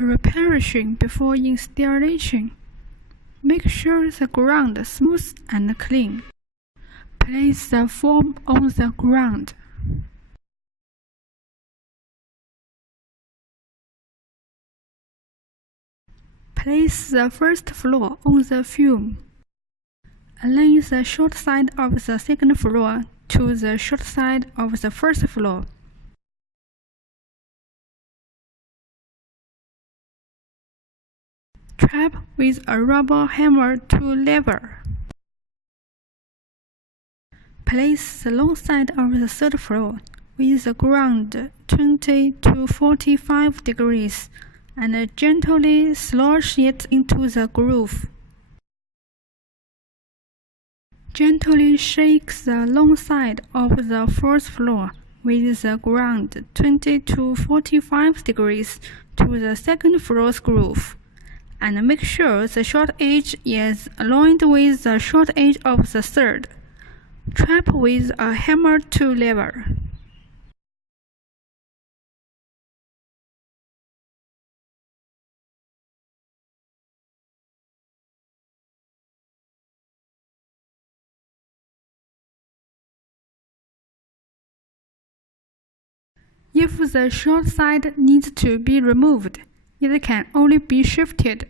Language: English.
Preparation before installation. Make sure the ground is smooth and clean. Place the foam on the ground. Place the first floor on the fume. Align the short side of the second floor to the short side of the first floor. Trap with a rubber hammer to lever. Place the long side of the third floor with the ground 20 to 45 degrees and gently slosh it into the groove. Gently shake the long side of the fourth floor with the ground 20 to 45 degrees to the second floor's groove, and make sure the short edge is aligned with the short edge of the third. Trap with a hammer to lever. If the short side needs to be removed, it can only be shifted